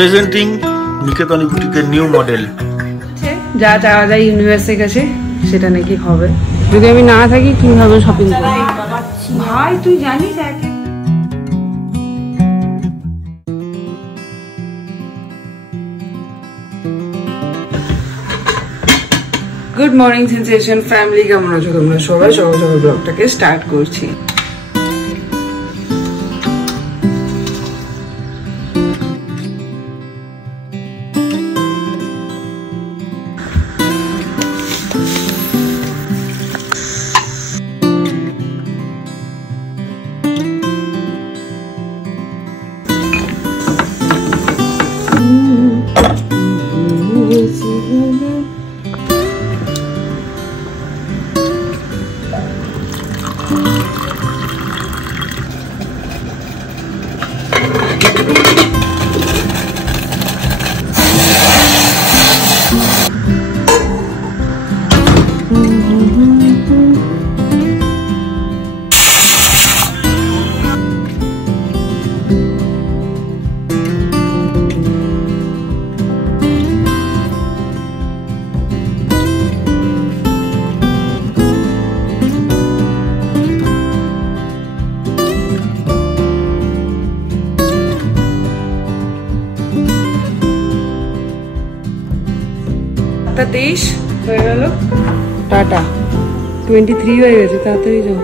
Presenting Niketani বুটিকের new model. যা চাওয়া যায় ইউনিভার্সের কাছে সেটা নাকি হবে, যদি আমি না থাকি কিভাবে শপিং করব। ভাই তুই জানিস গুড মর্নিং সেন্সেশন ফ্যামিলি, কেমন আছো তোমরা সবাই? সকাল সকাল ব্লগটাকে স্টার্ট করছি। তেইশ হয়ে গেল, টাটা 23 হয়ে গেছে। তাড়াতাড়ি যাও,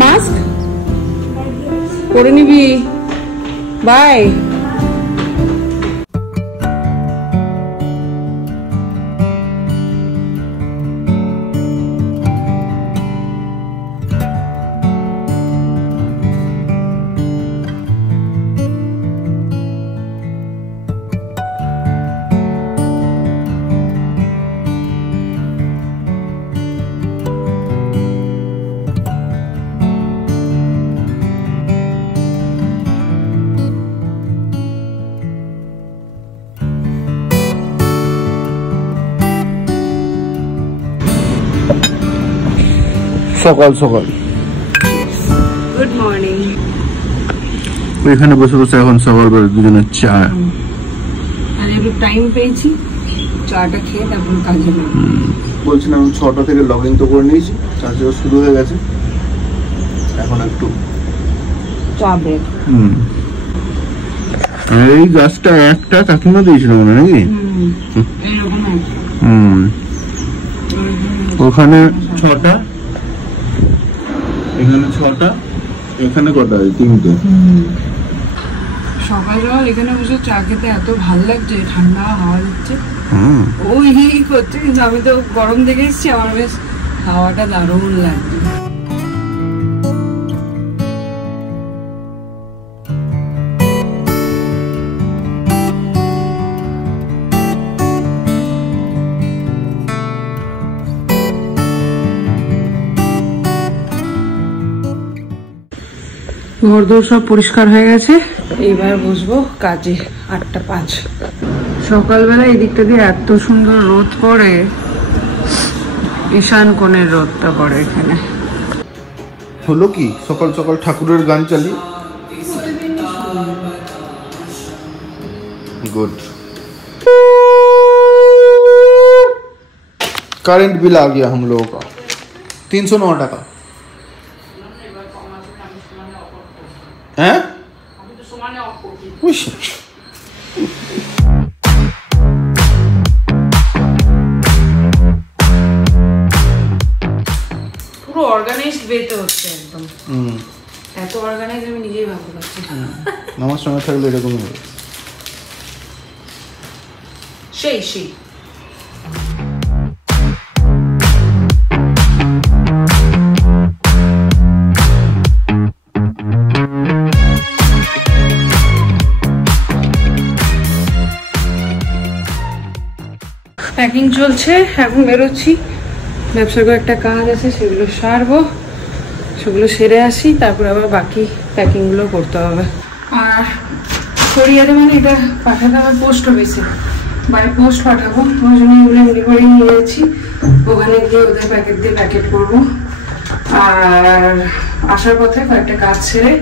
মাস্ক পরে নিবি, বাই। সকাল সকাল গুড মর্নিং। এখানে বসে বসে এখন সকালবেলা দুজনের চা। আজ একটু টাইম পেয়েছি, চাটা খেয়ে তারপর কাজে নাম। বলছিলাম 6টা থেকে লগ ইন তো করে নিয়েছি, চার্জও শুরু হয়ে গেছে, এখন একটু চা ব্রেক। এই গাছটা একটা কাকিমা দিয়েছিল মনে নাকি? ওখানে 6টা, এখানে 6টা, এখানে কটা? 3টে। সকাল সকাল এখানে বসে চা খেতে এত ভাল লাগছে, ঠান্ডা হাওয়া দিচ্ছে। ও এই করছে, কিন্তু আমি তো গরম দেখে এসেছি, আমার বেশ হাওয়াটা দারুণ লাগছে। ঘরদোর সব পরিষ্কার হয়ে গেছে, এইবার বসবো কাজে। 8টা 5 সকালবেলা এই দিকটা দিয়ে এত সুন্দর রোদ পড়ে, ঈশান কোণের রোদটা পড়ে এখানে। হলো কি সকাল সকাল ঠাকুরের গান চালিয়ে। गुड। करंट बिल आ गया हम लोगों का 309 টাকা। हैं? পুরো অর্গানাইজড ওয়েতে হচ্ছে একদম। এত অর্গানাইজ আমি নিজেই ভাবতে পারছি না। আমার সঙ্গে থাকলে এরকমই হবে। সেই সেই প্যাকিং চলছে, এখন বেরোচ্ছি। ব্যবসার একটা কাজ আছে, সেগুলো সারবো, সেগুলো সেরে আসি, তারপর আবার বাকি প্যাকিংগুলো করতে হবে। আর কোরিয়ারে মানে এটা পাঠাতে হবে পোস্ট অফিসে, বাই পোস্ট পাঠাবো, ওই জন্য এগুলো এমনি করেই নিয়ে যাচ্ছি। ওখানে গিয়ে ওদের প্যাকেট দিয়ে প্যাকেট করবো। আর আসার পথে কয়েকটা কাজ ছেড়ে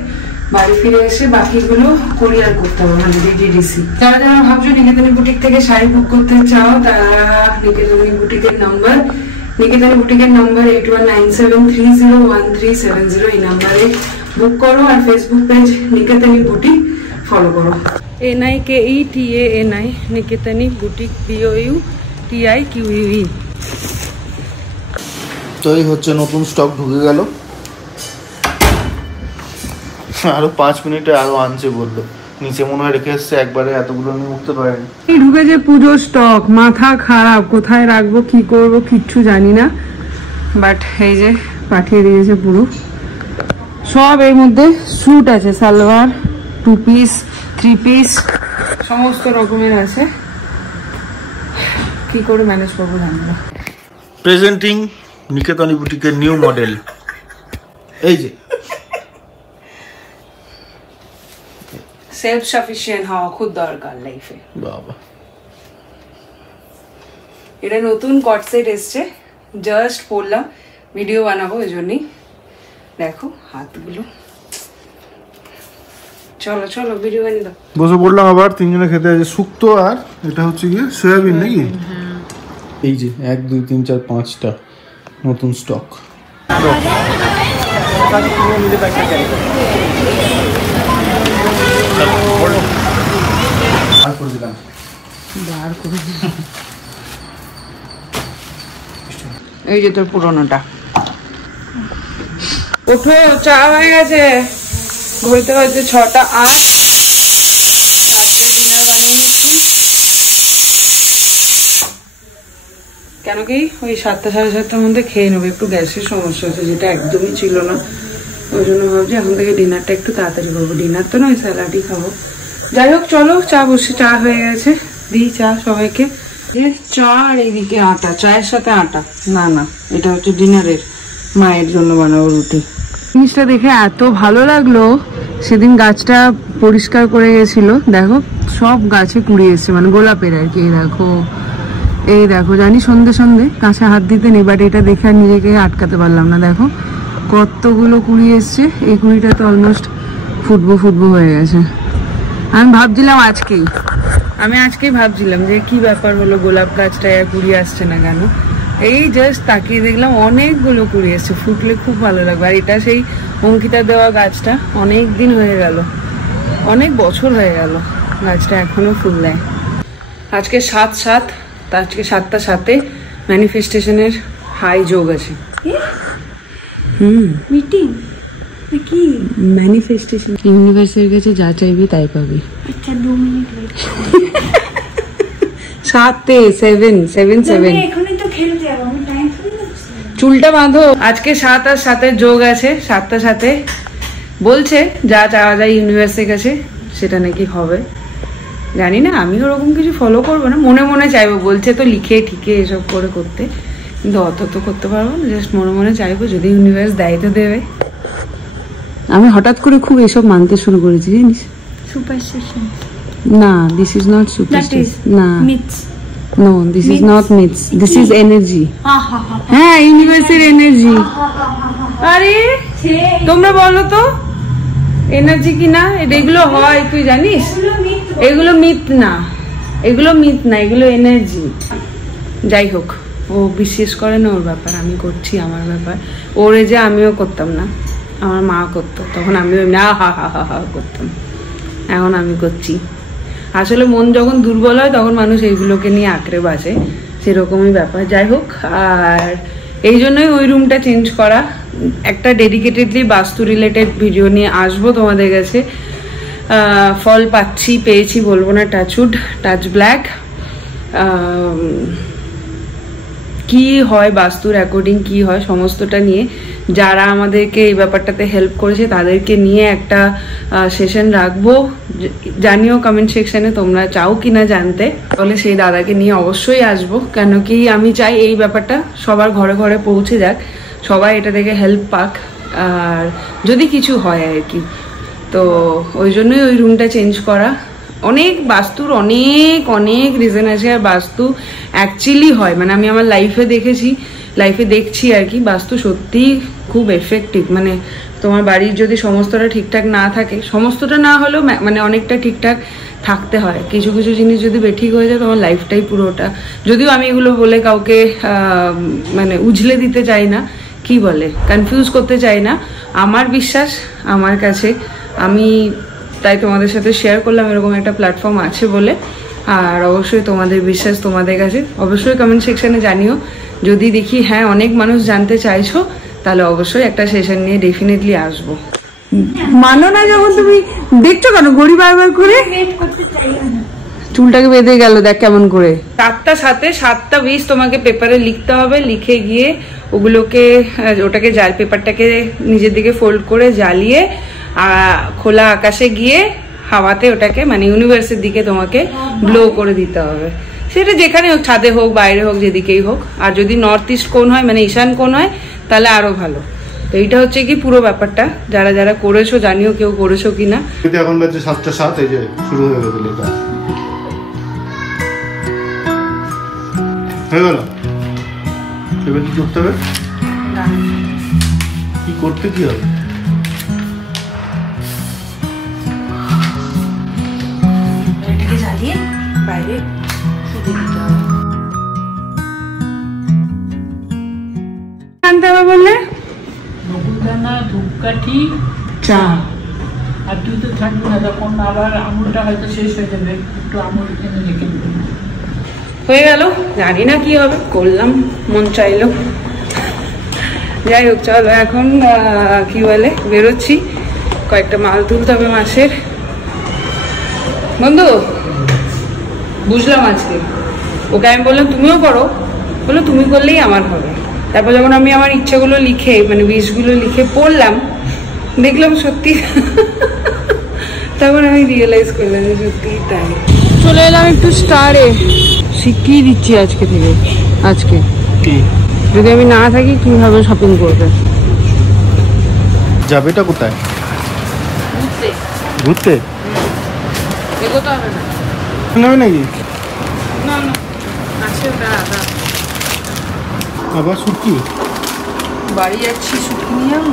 বাড়ি ফিরে এসে বাকিগুলো কোরিয়ার করতে হবে, মানে ডিডিডিসি। যারা যারা ভাবছো নিকেতনী বুটিক থেকে শাড়ি বুক করতে চাও তারা নিকেতনী বুটিকের নাম্বার 8197301370 এই নাম্বারে বুক করো, আর Facebook page Niketani boutique follow করো। NIKETANI Niketani boutique BOUTIQUE। তো এই হচ্ছে নতুন স্টক ঢুকে গেল, আরো 5 মিনিটে আরো আনছে বললো। নিচে মনে হয় রেখে এসছে, একবারে এতগুলো নিয়ে উঠতে পারেনি। এই ঢুকেছে পুজোর স্টক, মাথা খারাপ, কোথায় রাখবো কি করবো কিচ্ছু জানি না। বাট এই যে পাঠিয়ে দিয়েছে পুরো সব। এর মধ্যে স্যুট আছে, সালোয়ার, 2 পিস 3 পিস সমস্ত রকমের আছে। কি করে ম্যানেজ করবো জানি না। প্রেজেন্টিং নিকেতনী বুটিকের নিউ মডেল। এই যে সেলফ সাফিসিয়েন্ট হওয়া খুব দরকার লাইফে। বাবা, এটা নতুন কট সেট এসছে, জাস্ট পরলাম, ভিডিও বানাবো এই জন্যই। দেখো হাতগুলো, চলো চলো ভিডিও বানিয়ে দাও। বসে পড়লাম আবার, তিনজনে খেতে আছে। শুক্তো আর এটা হচ্ছে গিয়ে সয়াবিন নাকি? এই যে 1 2 3 4 5টা নতুন স্টক। এই যে তোর পুরোনোটা। ওঠো, চা হয়ে গেছে। ঘুরতে হচ্ছে 6টা 8। রাত্রে ডিনার বানিয়ে নিচ্ছি, কেন কি ওই 7টা 7:30টার মধ্যে খেয়ে নেবো। একটু গ্যাসের সমস্যা আছে, যেটা একদমই ছিল না, ওই জন্য ভাবছি এখন থেকে ডিনারটা একটু তাড়াতাড়ি করবো। ডিনার তো নয়, স্যালাডই খাবো। যাই হোক চলো, চা বসে, চা হয়ে গেছে, দিই চা সবাইকে। চা আর এইদিকে আটা, চায়ের সাথে আটা। না না, এটা হচ্ছে ডিনারের, মায়ের জন্য বানাবো রুটি। জিনিসটা দেখে এত ভালো লাগলো, সেদিন গাছটা পরিষ্কার করে গেছিল, দেখো সব গাছে কুড়ি এসছে, মানে গোলাপের আর কি। এই দেখো জানি সন্ধে সন্ধে কাছে হাত দিতে নেই, বাট এটা দেখে আর নিজেকে আটকাতে পারলাম না। দেখো কতগুলো কুড়ি এসছে, এই কুড়িটা তো অলমোস্ট ফুটবো হয়ে গেছে। আমি ভাবছিলাম আজকেই ভাবছিলাম যে কি ব্যাপার হলো, গোলাপ গাছটায় আর কুড়ি আসছে না কেন। এই জাস্ট তাকিয়ে দেখলাম অনেকগুলো কুড়ি এসছে, ফুটলে খুব ভালো লাগবে। আর এটা সেই অঙ্কিতা দেওয়া গাছটা, অনেক দিন হয়ে গেল, অনেক বছর হয়ে গেল, গাছটা এখনো ফুল দেয়। আজকে 7/7, আজকে 7টা 7-এ ম্যানিফেস্টেশনের হাই যোগ আছে। মিটিং কি ম্যানিফেস্টেশন, ইউনিভার্সের কাছে যা চাইবি তাই পাবি। আচ্ছা 2 মিনিট ওয়েট। 7-এ 7 এখনই তো খেলতে যাব, আমি টাইম ফুল চুলটা বাঁধো। আজকে 7 আর 7-এর যোগ আছে, 7টা 7-এ বলছে যা চাওয়া যায় ইউনিভার্সের কাছে সেটা নাকি হবে। জানি না, আমি ওরকম কিছু ফলো করবো না, মনে মনে চাইবো। বলছে তো লিখে ঠিকে এসব করে করতে, কিন্তু অত তো করতে পারবো না, জাস্ট মনে মনে চাইবো যদি ইউনিভার্স দেয় তো দেবে। আমি হঠাৎ করে খুব এসব মানতে শুরু করেছি জানিস। সুপারস্টিশন না, দিস ইজ নট সুপারস্টিশন, না no, this is not myths, this is energy. হ্যাঁ, ইউনিভার্সের এনার্জি। আরে তোমরা বলো তো এনার্জি কি না? এগুলো হয় তুই জানিস? এগুলো মিথ না, এগুলো এনার্জি। যাই হোক, ও বিশ্বাস করে না, ওর ব্যাপার, আমি করছি আমার ব্যাপার। ওরে যে আমিও করতাম না, আমার মা করতো, তখন আমিও না হা হা হা হা করতাম, এখন আমি করছি। আসলে মন যখন দুর্বল হয় তখন মানুষ এইগুলোকে নিয়ে আঁকড়ে বাঁচে, সেরকমই ব্যাপার। যাই হোক, আর এই জন্যই ওই রুমটা চেঞ্জ করা। একটা ডেডিকেটেডলি বাস্তু রিলেটেড ভিডিও নিয়ে আসবো তোমাদের কাছে। ফল পেয়েছি বলবো না, টাচ ব্ল্যাক। কি হয় বাস্তুর অ্যাকর্ডিং, কি হয় সমস্তটা নিয়ে, যারা আমাদেরকে এই ব্যাপারটাতে হেল্প করেছে তাদেরকে নিয়ে একটা সেশন রাখবো। জানিও কমেন্ট সেকশনে তোমরা চাও কিনা জানতে, তাহলে সেই দাদাকে নিয়ে অবশ্যই আসবো। কেন কি আমি চাই এই ব্যাপারটা সবার ঘরে ঘরে পৌঁছে যাক, সবাই এটা থেকে হেল্প পাক, আর যদি কিছু হয় আর কি। তো ওই জন্যই ওই রুমটা চেঞ্জ করা। অনেক বাস্তুর অনেক রিজন আছে, আর বাস্তু অ্যাকচুয়ালি হয়, মানে আমি আমার লাইফে দেখছি আর কি, বাস্তু সত্যি খুব এফেক্টিভ। মানে তোমার বাড়ির যদি সমস্তটা ঠিকঠাক না থাকে, সমস্তটা না হলেও মানে অনেকটা ঠিকঠাক থাকতে হয়। কিছু কিছু জিনিস যদি বেঠিক হয়ে যায় তোমার লাইফটাই পুরোটা। যদিও আমি এগুলো বলে কাউকে মানে উঝলে দিতে চাই না, কি বলে, কনফিউজ করতে চাই না। আমার বিশ্বাস আমার কাছে, আমি তাই তোমাদের সাথে শেয়ার করলাম এরকম একটা প্ল্যাটফর্ম আছে বলে। আর অবশ্যই তোমাদের বিশ্বাস তোমাদের কাছে, অবশ্যই কমেন্ট সেকশনে জানিও। যদি দেখি হ্যাঁ অনেক মানুষ জানতে চাইছো, তাহলে অবশ্যই একটা সেশন নিয়ে ডেফিনেটলি আসবো। মানো না যখন তুমি দেখছো কেন ঘড়ি বারবার করে, চুলটাকে বেঁধে গেল দেখ কেমন করে। 7টার সাথে 7:20 তোমাকে পেপারে লিখতে হবে, লিখে গিয়ে ওগুলোকে ওটাকে পেপারটাকে নিজের দিকে ফোল্ড করে জ্বালিয়ে খোলা আকাশে গিয়ে হাওয়াতে ওটাকে মানে ইউনিভার্সের দিকে তোমাকে ব্লো করে দিতে হবে। সেটা যেখানে হোক, ছাদে হোক বাইরে হোক যেদিকেই হোক। আর যদি নর্থ ইস্ট কোণ হয় মানে ঈশান কোণ হয় তাহলে আরো ভালো। তো এইটা হচ্ছে কি পুরো ব্যাপারটা, যারা যারা করেছো জানিও কেউ করেছো কিনা। এখন বাজে 7:07, এই যে শুরু হয়ে গেছে লেখা হয়ে গেল। এবার কি করতে হবে, কি করতে কি হবে? এটাকে জ্বালিয়ে বাইরে শুতে দিতে হবে। আনতে হবে বললে নকুলদানা, ধূপকাঠি, চা। আর তুই তো থাকবি না, তখন আবার আমুলটা হয়তো শেষ হয়ে যাবে, একটু আমুল এনে রেখে দেবো। হয়ে গেল, জানি না কি হবে, করলাম মন চাইলো। যাই হোক চলো এখন কি বলে বেরোচ্ছি, কয়েকটা মাল তুলতে হবে মাসের। বন্ধু বুঝলাম আজকে ওকে আমি বললাম তুমিও করো, বললো তুমি করলেই আমার হবে। তারপর যখন আমি আমার ইচ্ছেগুলো লিখে মানে উইশগুলো লিখে পড়লাম, দেখলাম সত্যি, তখন আমি রিয়েলাইজ করলাম যে সত্যি তাই। চলে এলাম একটু স্টারে, শিখিয়ে দিচ্ছি আজকে থেকে। আজকে যদি আমি না থাকি কিভাবে শপিং করবে। যাবেটা কোথায়? ঘুরতে এগোতে হবে না নেবে নাকি? না না আছে ওটা আদা। আবার শুটকি বাড়ি যাচ্ছি, শুটকি নিয়ে যাবো।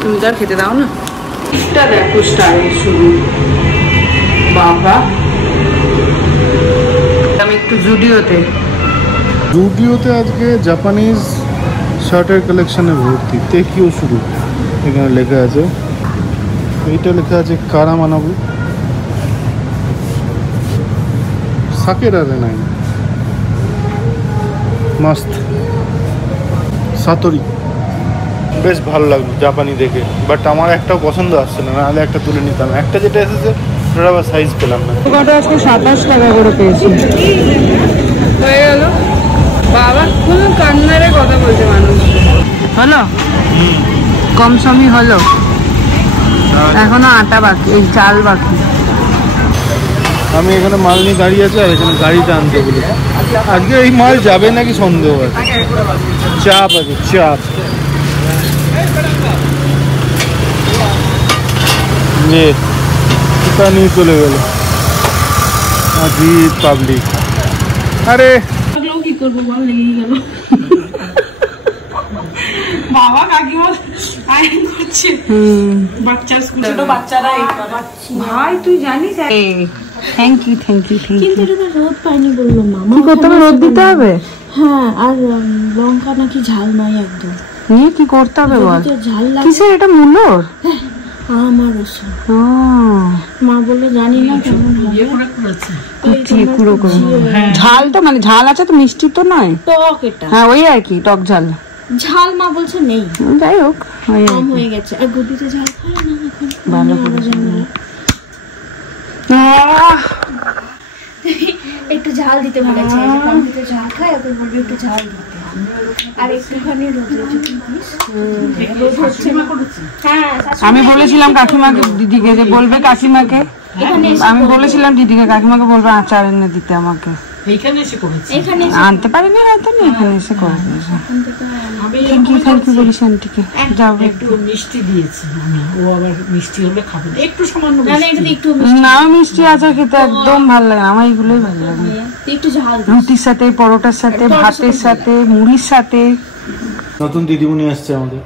তুমি তো আর খেতে দাও না। এটা দেখো স্টাইল শুরু, বাবা। আমি একটু জুডিওতে আজকে জাপানিজ শার্টের কালেকশনে ভর্তি। তেকিও শুরু, এখানে লেখা আছে, এইটা লেখা আছে কারা মানাবু সাকেরা রে নাই মস্ত সাতরি। বেশ ভালো লাগলো জাপানি দেখে, বাট আমার একটাও পছন্দ আসছে না, নাহলে একটা তুলে নিতাম। একটা যেটা এসেছে ওটা আবার সাইজ পেলাম না। ওটা আজকে 27 টাকা করে পেয়েছি। হয়ে গেল বাবা, কোন কান্নারে কথা বলছে মানুষ। হলো কম সমই হলো, এখনো আটা বাকি, এই চাল বাকি। আমি এখানে মাল নিয়ে দাঁড়িয়ে আছি, আর এখানে গাড়িটা আনতে বলি। আজকে এই মাল যাবে নাকি সন্দেহ আছে, চাপ আছে চাপ। যে তা নিয়ে চলে গেল আজি পাবলিক। আরে কি করবো বল, লেগে গেল। বাবা কাকিমা আইন করছে, বাচ্চার স্কুল ছোট বাচ্চারা। ভাই তুই জানিস, thank you thank you thank you. কিন্তু এটা তো রোদ পাইনি বললো মামা। কি করতে হবে, রোদ দিতে হবে? হ্যাঁ, আর লঙ্কা নাকি ঝাল নয় একদম। নিয়ে কি করতে হবে বল? ঝাল লাগে কিসের এটা মূল্যর? আমার রসুন। মা বললো জানি না কেমন হবে। ঝাল তো মানে ঝাল আছে তো, মিষ্টি তো নয়, টক এটা। হ্যাঁ ওই আর কি, টক ঝাল। ঝাল মা বলছে নেই, যাই হোক কম হয়ে গেছে। আর গুটিতে ঝাল খায় না এখন, ভালো করে একটু ঝাল দিতে বলেছে। যখন দিতে ঝাল খায় ওকে বলবি একটু ঝাল দিতে। আর একটুখানি রোদে রোদ হচ্ছে। হ্যাঁ, আমি বলেছিলাম কাকিমাকে, দিদিকে যে বলবে কাকিমাকে, আমি বলেছিলাম দিদিকে কাকিমাকে বলবে আচার এনে দিতে আমাকে। এইখানে এসে করেছে, এখানে আনতে পারিনি হয়তো, না এখানে এসে করে দিয়েছে। থ্যাংক ইউ বলিস আন্টিকে। যাও একটু মিষ্টি দিয়েছি আমি, ও আবার মিষ্টি হলে খাবে না, একটু সামান্য একটু না, মিষ্টি আচার খেতে একদম ভালো লাগে, আমার এইগুলোই ভালো লাগে। একটু ঝাল রুটির সাথে, পরোটার সাথে, ভাতের সাথে, মুড়ির সাথে। নতুন দিদিমণি আসছে আমাদের।